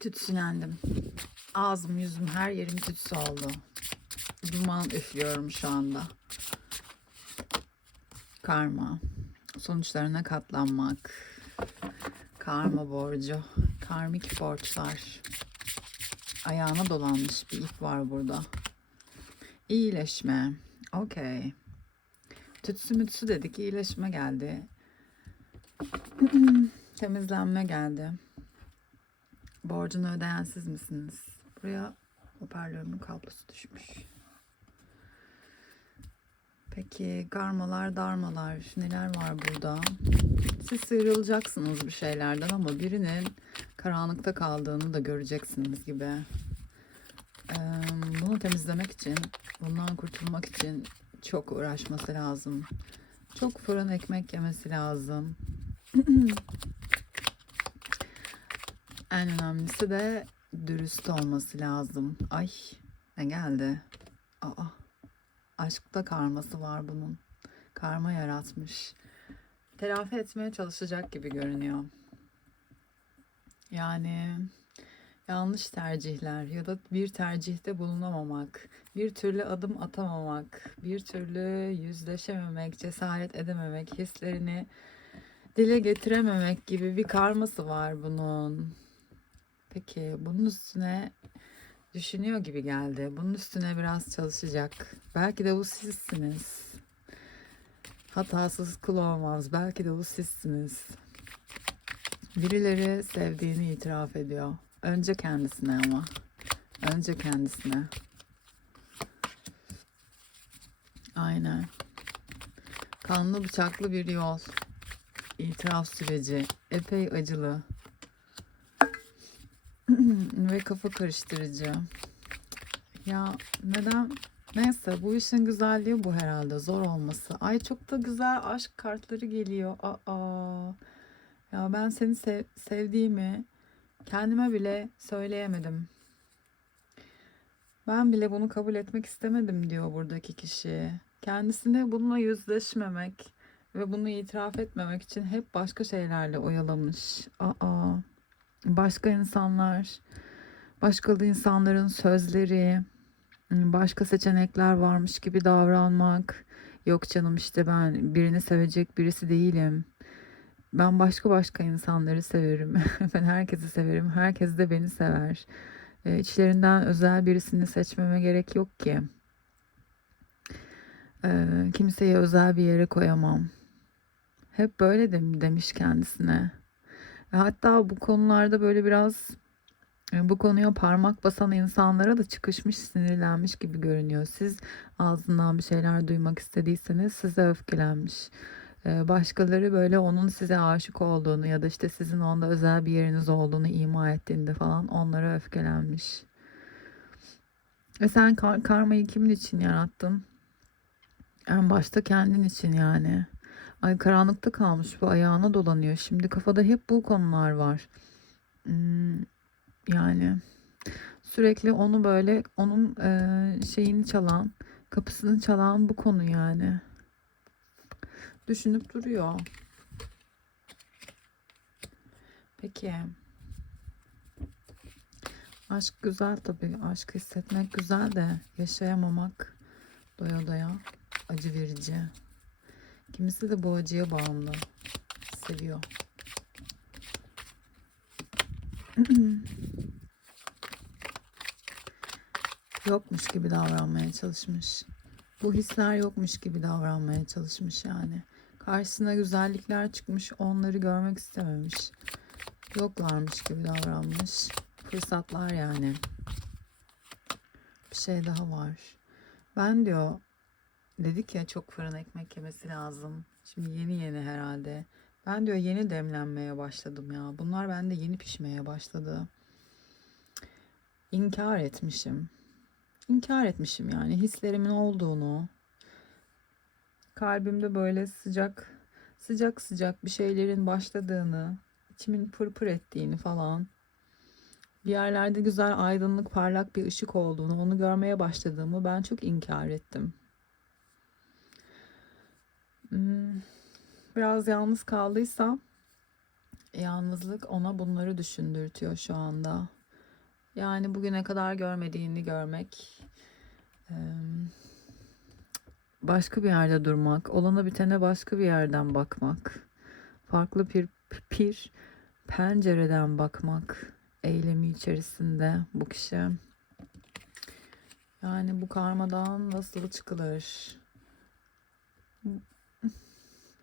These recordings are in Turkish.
Tütsülendim. Ağzım, yüzüm, her yerim tütsü oldu. Duman üflüyorum şu anda. Karma. Sonuçlarına katlanmak. Karma borcu. Karmik borçlar. Ayağına dolanmış bir ip var burada. İyileşme. Okey. Tütsü mütsü dedik. iyileşme geldi. Temizlenme geldi. Borcunu ödeyen siz misiniz? Buraya hoparlörümün kablosu düşmüş. Peki karmalar darmalar neler var burada? Siz sıyrılacaksınız bir şeylerden ama birinin karanlıkta kaldığını da göreceksiniz gibi. Bunu temizlemek için, bundan kurtulmak için çok uğraşması lazım. Çok fırın ekmek yemesi lazım. En önemlisi de dürüst olması lazım. Ay ne geldi? Aa, aşkta karması var bunun. Karma yaratmış. Telafi etmeye çalışacak gibi görünüyor. Yani yanlış tercihler ya da bir tercihte bulunamamak, bir türlü adım atamamak, bir türlü yüzleşememek, cesaret edememek, hislerini dile getirememek gibi bir karması var bunun. Peki bunun üstüne düşünüyor gibi geldi. Bunun üstüne biraz çalışacak. Belki de bu sizsiniz. Hatasız kul olmaz. Belki de bu sizsiniz. Birileri sevdiğini itiraf ediyor. Önce kendisine ama. Önce kendisine. Aynen. Kanlı bıçaklı bir yol. İtiraf süreci. Epey acılı. Ve kafa karıştırıcı. Ya neden? Neyse bu işin güzelliği bu herhalde. Zor olması. Ay çok da güzel aşk kartları geliyor. Aa. Ya ben seni sev- sevdiğimi kendime bile söyleyemedim. Ben bile bunu kabul etmek istemedim diyor buradaki kişi. Kendisine bununla yüzleşmemek ve bunu itiraf etmemek için hep başka şeylerle oyalamış. Aa başka insanlar, başkalı insanların sözleri, başka seçenekler varmış gibi davranmak. Yok canım işte ben birini sevecek birisi değilim. Ben başka başka insanları severim. ben herkesi severim. Herkes de beni sever. E, içlerinden özel birisini seçmeme gerek yok ki. E, kimseyi özel bir yere koyamam. Hep böyle de, demiş kendisine. Hatta bu konularda böyle biraz e, bu konuya parmak basan insanlara da çıkışmış, sinirlenmiş gibi görünüyor. Siz ağzından bir şeyler duymak istediyseniz size öfkelenmiş. E, Başkaları böyle onun size aşık olduğunu ya da işte sizin onda özel bir yeriniz olduğunu ima ettiğinde falan onlara öfkelenmiş. Ve sen kar- karmayı kimin için yarattın? En başta kendin için yani. Ay karanlıkta kalmış bu ayağına dolanıyor. Şimdi kafada hep bu konular var. Hmm, yani sürekli onu böyle onun e, şeyini çalan, kapısını çalan bu konu yani. Düşünüp duruyor. Peki. Aşk güzel tabii. Aşk hissetmek güzel de yaşayamamak doya doya acı verici. Kimisi de bu acıya bağımlı. Seviyor. Yokmuş gibi davranmaya çalışmış. Bu hisler yokmuş gibi davranmaya çalışmış yani. Karşısına güzellikler çıkmış, onları görmek istememiş. Yoklarmış gibi davranmış. Fırsatlar yani. Bir şey daha var. Ben diyor dedik ya çok fırın ekmek yemesi lazım. Şimdi yeni yeni herhalde. Ben diyor yeni demlenmeye başladım ya. Bunlar bende yeni pişmeye başladı. İnkar etmişim. İnkar etmişim yani hislerimin olduğunu. Kalbimde böyle sıcak sıcak sıcak bir şeylerin başladığını, içimin pırpır ettiğini falan. Bir yerlerde güzel aydınlık parlak bir ışık olduğunu, onu görmeye başladığımı ben çok inkar ettim. Hmm, Biraz yalnız kaldıysam yalnızlık ona bunları düşündürtüyor şu anda. Yani bugüne kadar görmediğini görmek. Başka bir yerde durmak. Olana bitene başka bir yerden bakmak. Farklı bir bir pencereden bakmak eylemi içerisinde bu kişi. Yani bu karmadan nasıl çıkılır?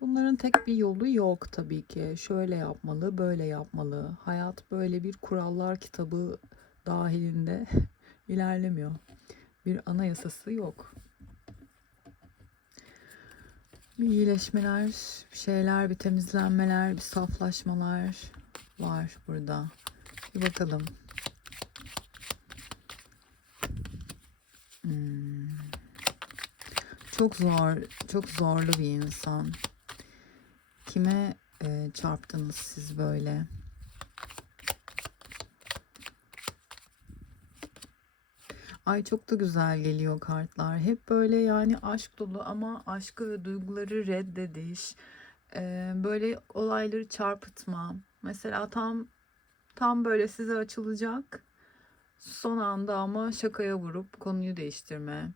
Bunların tek bir yolu yok tabii ki. Şöyle yapmalı, böyle yapmalı. Hayat böyle bir kurallar kitabı dahilinde ilerlemiyor. Bir anayasası yok. Bir iyileşmeler, bir şeyler, bir temizlenmeler, bir saflaşmalar var burada. Bir bakalım. Hmm. Çok zor, çok zorlu bir insan. Kime e, çarptınız siz böyle? Ay çok da güzel geliyor kartlar. Hep böyle yani aşk dolu ama aşkı ve duyguları reddediş. e, böyle olayları çarpıtma. Mesela tam tam böyle size açılacak. Son anda ama şakaya vurup konuyu değiştirme.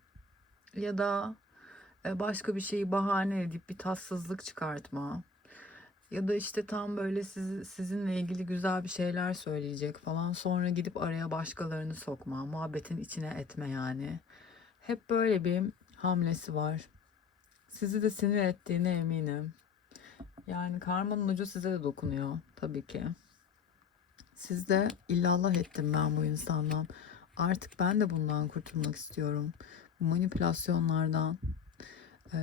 Ya da başka bir şeyi bahane edip bir tatsızlık çıkartma. Ya da işte tam böyle siz, sizinle ilgili güzel bir şeyler söyleyecek falan. Sonra gidip araya başkalarını sokma. Muhabbetin içine etme yani. Hep böyle bir hamlesi var. Sizi de sinir ettiğine eminim. Yani karmanın ucu size de dokunuyor tabii ki. Siz de illallah ettim ben bu insandan. Artık ben de bundan kurtulmak istiyorum. Bu manipülasyonlardan, eee,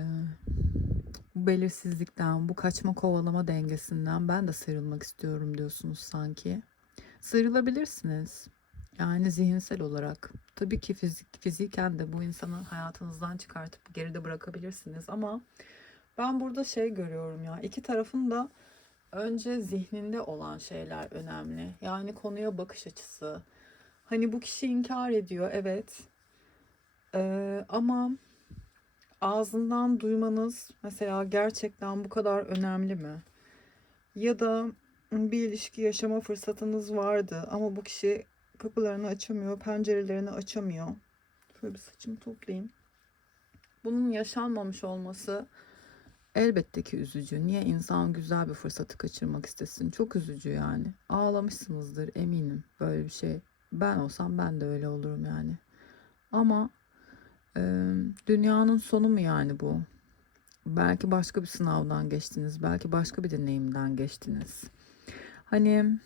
bu belirsizlikten, bu kaçma kovalama dengesinden ben de sıyrılmak istiyorum diyorsunuz sanki. Sıyrılabilirsiniz. Yani zihinsel olarak. Tabii ki fizik, fiziken de bu insanı hayatınızdan çıkartıp geride bırakabilirsiniz ama ben burada şey görüyorum ya iki tarafın da önce zihninde olan şeyler önemli. Yani konuya bakış açısı. Hani bu kişi inkar ediyor evet. Ee, ama ağzından duymanız mesela gerçekten bu kadar önemli mi? Ya da bir ilişki yaşama fırsatınız vardı ama bu kişi kapılarını açamıyor, pencerelerini açamıyor. Şöyle bir saçımı toplayayım. Bunun yaşanmamış olması elbette ki üzücü. Niye insan güzel bir fırsatı kaçırmak istesin? Çok üzücü yani. Ağlamışsınızdır eminim böyle bir şey. Ben olsam ben de öyle olurum yani. Ama dünyanın sonu mu yani bu? Belki başka bir sınavdan geçtiniz. Belki başka bir deneyimden geçtiniz. Hani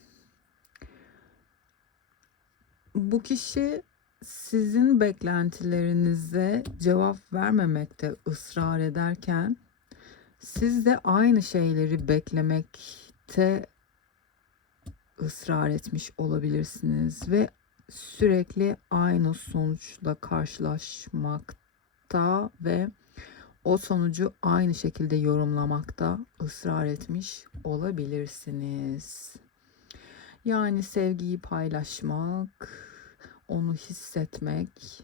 bu kişi sizin beklentilerinize cevap vermemekte ısrar ederken siz de aynı şeyleri beklemekte ısrar etmiş olabilirsiniz ve sürekli aynı sonuçla karşılaşmakta ve o sonucu aynı şekilde yorumlamakta ısrar etmiş olabilirsiniz. Yani sevgiyi paylaşmak, onu hissetmek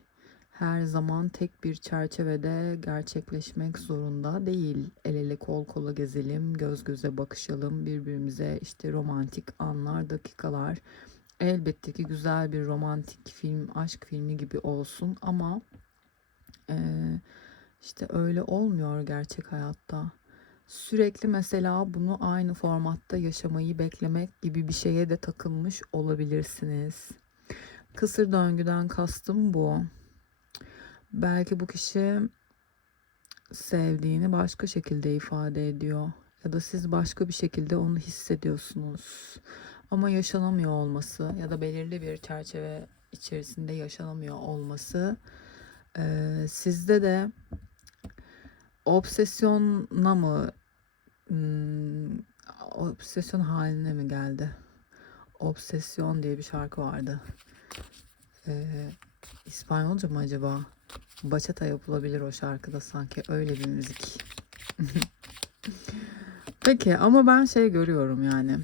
her zaman tek bir çerçevede gerçekleşmek zorunda değil. El ele kol kola gezelim, göz göze bakışalım, birbirimize işte romantik anlar, dakikalar. Elbette ki güzel bir romantik film, aşk filmi gibi olsun ama eee, işte öyle olmuyor gerçek hayatta. Sürekli mesela bunu aynı formatta yaşamayı beklemek gibi bir şeye de takılmış olabilirsiniz. Kısır döngüden kastım bu. Belki bu kişi sevdiğini başka şekilde ifade ediyor. Ya da siz başka bir şekilde onu hissediyorsunuz. Ama yaşanamıyor olması ya da belirli bir çerçeve içerisinde yaşanamıyor olması eee, sizde de obsesyona mı hmm, obsesyon haline mi geldi? Obsesyon diye bir şarkı vardı. Ee, İspanyolca mı acaba? Bachata yapılabilir o şarkıda sanki öyle bir müzik. Peki ama ben şey görüyorum yani.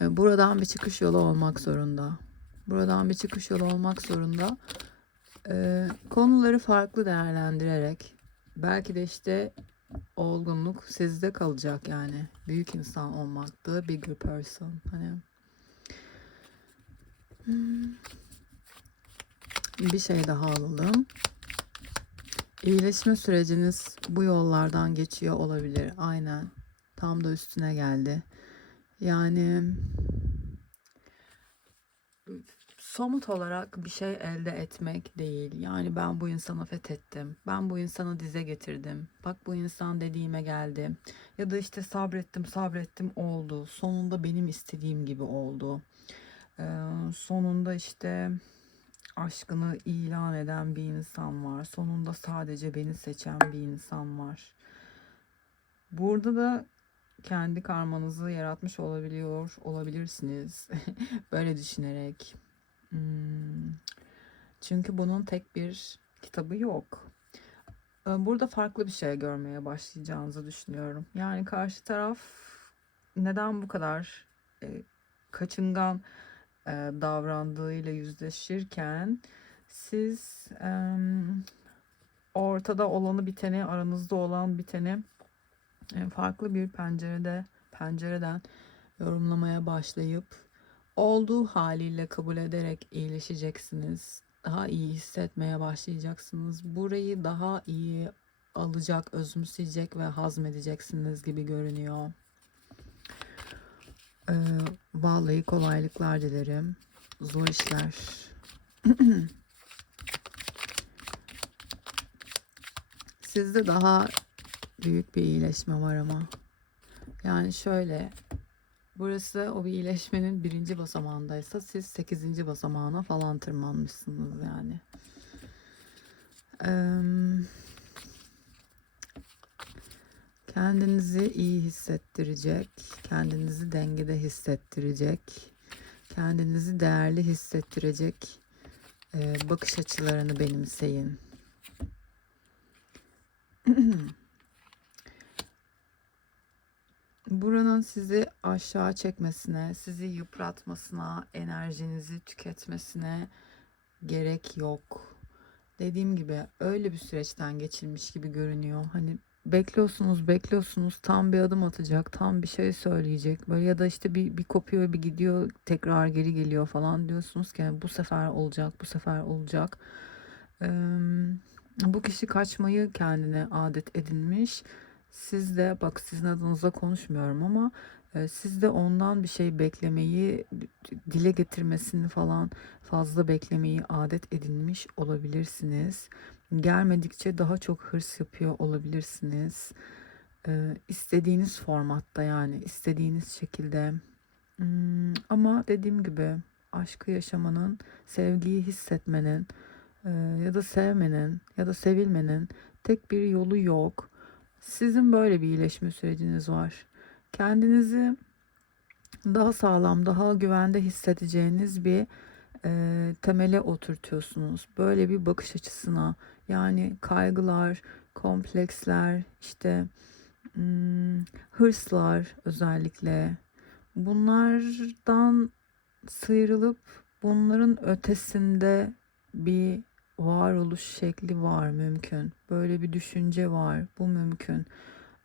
E, Buradan bir çıkış yolu olmak zorunda. Buradan bir çıkış yolu olmak zorunda. Ee, konuları farklı değerlendirerek belki de işte olgunluk sizde kalacak yani. Büyük insan olmak, the bigger person. Hani hmm, Bir şey daha alalım. İyileşme süreciniz bu yollardan geçiyor olabilir. Aynen. Tam da üstüne geldi. Yani somut olarak bir şey elde etmek değil. Yani ben bu insanı fethettim. Ben bu insanı dize getirdim. Bak bu insan dediğime geldi. Ya da işte sabrettim sabrettim oldu. Sonunda benim istediğim gibi oldu. Ee, sonunda işte aşkını ilan eden bir insan var. Sonunda sadece beni seçen bir insan var. Burada da kendi karmanızı yaratmış olabiliyor olabilirsiniz. Böyle düşünerek. Hmm. Çünkü bunun tek bir kitabı yok. Ee, Burada farklı bir şey görmeye başlayacağınızı düşünüyorum. Yani karşı taraf neden bu kadar e, kaçıngan e, davrandığıyla yüzleşirken siz ortada olanı biteni, aranızda olan biteni farklı bir pencerede pencereden yorumlamaya başlayıp olduğu haliyle kabul ederek iyileşeceksiniz. Daha iyi hissetmeye başlayacaksınız. Burayı daha iyi alacak, özümseyecek ve hazmedeceksiniz gibi görünüyor. Ee, vallahi kolaylıklar dilerim. Zor işler. Sizde daha büyük bir iyileşme var ama. Yani şöyle Burası o bir iyileşmenin birinci basamağındaysa siz sekizinci basamağına falan tırmanmışsınız yani. Kendinizi iyi hissettirecek, kendinizi dengede hissettirecek, kendinizi değerli hissettirecek bakış açılarını benimseyin. Buranın sizi aşağı çekmesine, sizi yıpratmasına, enerjinizi tüketmesine gerek yok. Dediğim gibi öyle bir süreçten geçilmiş gibi görünüyor. Hani bekliyorsunuz, bekliyorsunuz tam bir adım atacak, tam bir şey söyleyecek. Böyle ya da işte bir, bir kopuyor, bir gidiyor, tekrar geri geliyor falan diyorsunuz ki "Yani bu sefer olacak, bu sefer olacak. Eee, bu kişi kaçmayı kendine adet edinmiş. Siz de bak sizin adınıza konuşmuyorum ama e, siz de ondan bir şey beklemeyi dile getirmesini falan fazla beklemeyi adet edinmiş olabilirsiniz. Gelmedikçe daha çok hırs yapıyor olabilirsiniz. E, istediğiniz formatta yani istediğiniz şekilde. Hmm, ama dediğim gibi aşkı yaşamanın, sevgiyi hissetmenin e, ya da sevmenin ya da sevilmenin tek bir yolu yok. Sizin böyle bir iyileşme süreciniz var. Kendinizi daha sağlam, daha güvende hissedeceğiniz bir e, temele oturtuyorsunuz. Böyle bir bakış açısına yani kaygılar, kompleksler, işte hmm, hırslar özellikle bunlardan sıyrılıp bunların ötesinde bir varoluş şekli var mümkün. Böyle bir düşünce var. Bu mümkün.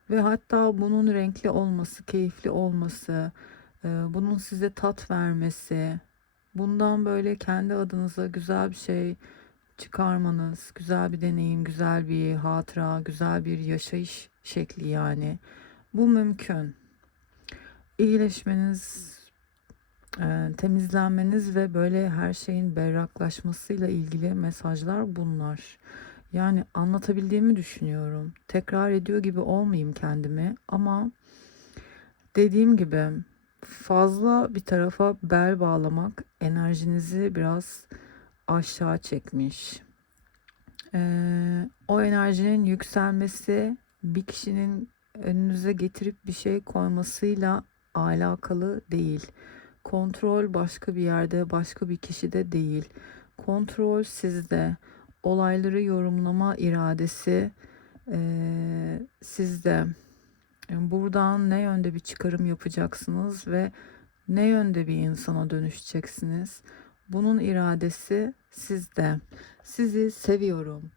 Ve hatta bunun renkli olması, keyifli olması, e, bunun size tat vermesi, bundan böyle kendi adınıza güzel bir şey çıkarmanız, güzel bir deneyim, güzel bir hatıra, güzel bir yaşayış şekli yani. Bu mümkün. İyileşmeniz Temizlenmeniz ve böyle her şeyin berraklaşmasıyla ilgili mesajlar bunlar. Yani anlatabildiğimi düşünüyorum. Tekrar ediyor gibi olmayayım kendimi ama dediğim gibi fazla bir tarafa bel bağlamak enerjinizi biraz aşağı çekmiş. Eee, o enerjinin yükselmesi bir kişinin önünüze getirip bir şey koymasıyla alakalı değil. Kontrol başka bir yerde, başka bir kişide değil. Kontrol sizde. Olayları yorumlama iradesi eee, sizde. Buradan ne yönde bir çıkarım yapacaksınız ve ne yönde bir insana dönüşeceksiniz? Bunun iradesi sizde. Sizi seviyorum.